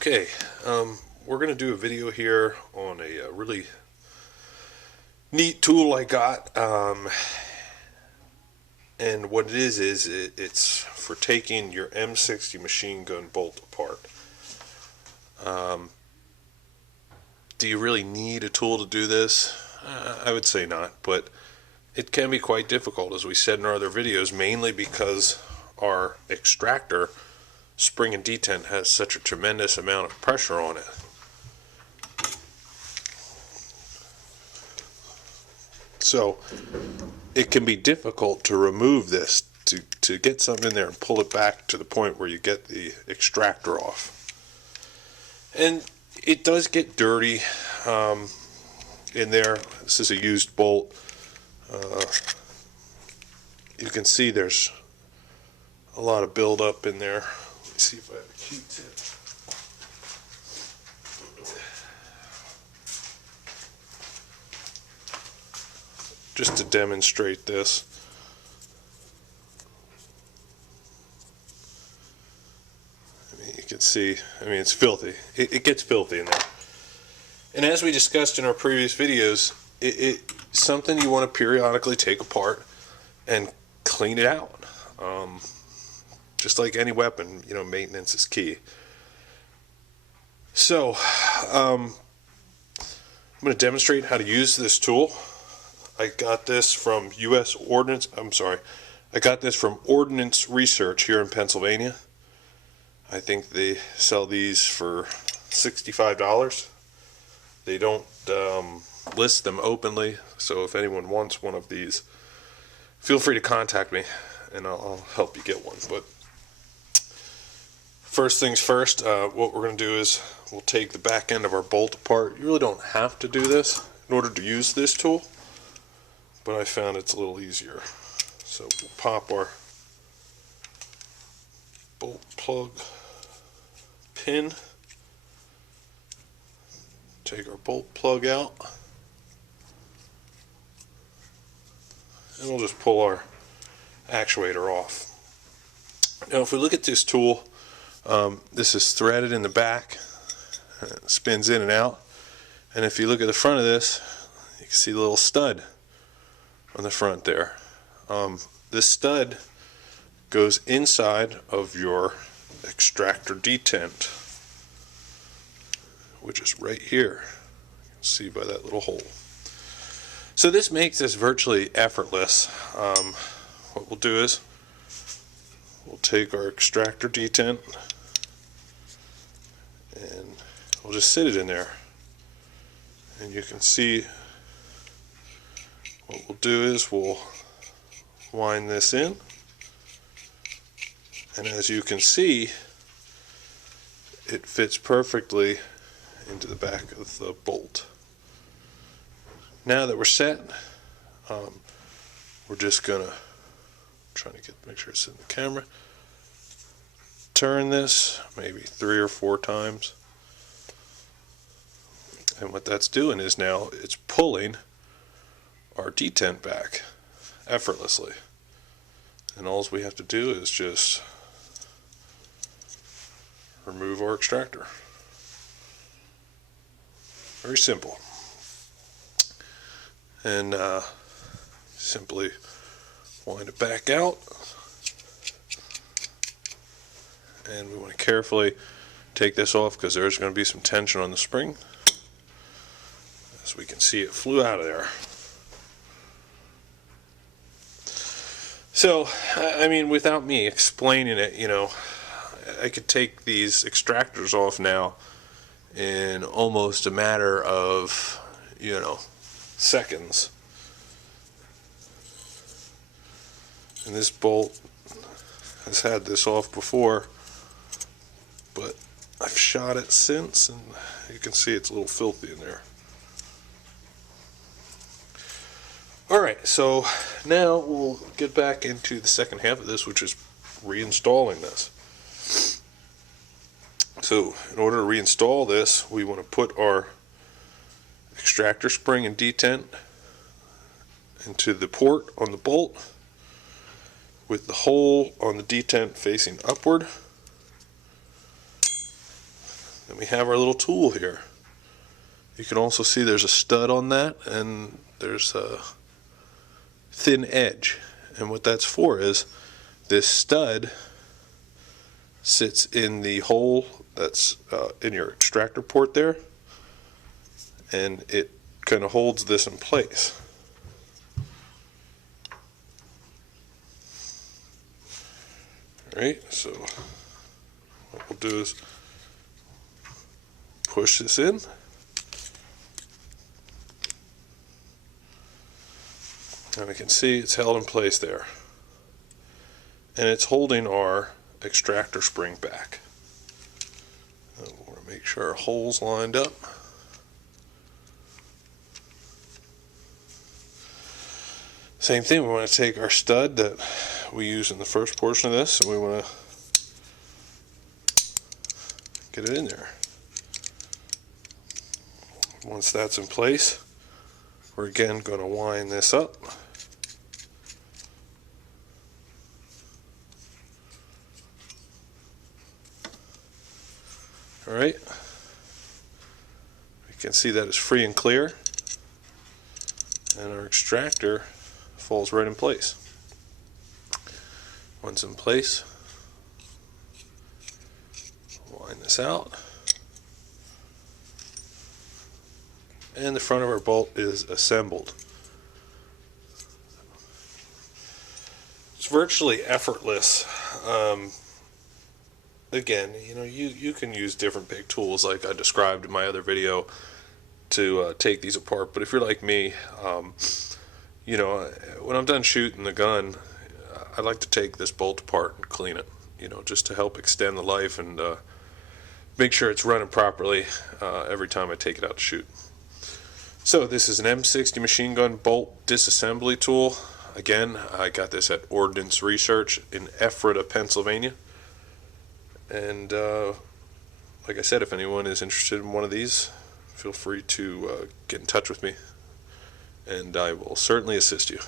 Okay, we're going to do a video here on a really neat tool I got, and what it is it's for taking your M60 machine gun bolt apart. Do you really need a tool to do this? I would say not, but it can be quite difficult, as we said in our other videos, mainly because our extractor spring and detent has such a tremendous amount of pressure on it. So it can be difficult to remove this, to get something in there and pull it back to the point where you get the extractor off. And it does get dirty in there. This is a used bolt. You can see there's a lot of buildup in there. Let me see if I have a Q-tip. Just to demonstrate this. I mean, you can see, it's filthy. It gets filthy in there. And as we discussed in our previous videos, it's something you want to periodically take apart and clean it out. Just like any weapon, maintenance is key. So, I'm going to demonstrate how to use this tool. I got this from I got this from Ordinance Research here in Pennsylvania. I think they sell these for $65. They don't list them openly, so if anyone wants one of these, feel free to contact me and I'll help you get one. But first things first, what we're going to do is we'll take the back end of our bolt apart. You really don't have to do this in order to use this tool, but I found it's a little easier. So we'll pop our bolt plug pin, take our bolt plug out, and we'll just pull our actuator off. Now if we look at this tool, this is threaded in the back, it spins in and out, and if you look at the front of this, you can see the little stud on the front there. This stud goes inside of your extractor detent, which is right here. You can see by that little hole. So this makes this virtually effortless. What we'll do is we'll take our extractor detent and we'll just sit it in there, and you can see what we'll do is we'll wind this in, and as you can see, it fits perfectly into the back of the bolt. Now that we're set, we're just gonna make sure it's in the camera, turn this maybe 3 or 4 times, and what that's doing is now it's pulling our detent back effortlessly, and all we have to do is just remove our extractor. Very simple. And simply wind it back out, and we want to carefully take this off because there's going to be some tension on the spring. As we can see, it flew out of there. So, without me explaining it, I could take these extractors off now in almost a matter of, seconds. And this bolt has had this off before, but I've shot it since, and you can see it's a little filthy in there. Alright, so now we'll get back into the second half of this, which is reinstalling this. So in order to reinstall this, we want to put our extractor spring and detent into the port on the bolt with the hole on the detent facing upward. Then we have our little tool here. You can also see there's a stud on that, and there's a thin edge. And what that's for is this stud sits in the hole that's in your extractor port there, and it kind of holds this in place. Alright, so what we'll do is push this in. And we can see it's held in place there. And it's holding our extractor spring back. And we want to make sure our hole's lined up. Same thing, we want to take our stud that we use in the first portion of this, and we want to get it in there. Once that's in place, we're again going to wind this up. Alright, we can see that it's free and clear, and our extractor falls right in place. Once in place, wind this out, and the front of our bolt is assembled. It's virtually effortless. Again, you can use different big tools like I described in my other video to take these apart, but if you're like me, when I'm done shooting the gun, I like to take this bolt apart and clean it, just to help extend the life and make sure it's running properly every time I take it out to shoot. So this is an M60 machine gun bolt disassembly tool. Again, I got this at Ordinance Research in Ephrata, Pennsylvania. And like I said, if anyone is interested in one of these, feel free to get in touch with me, and I will certainly assist you.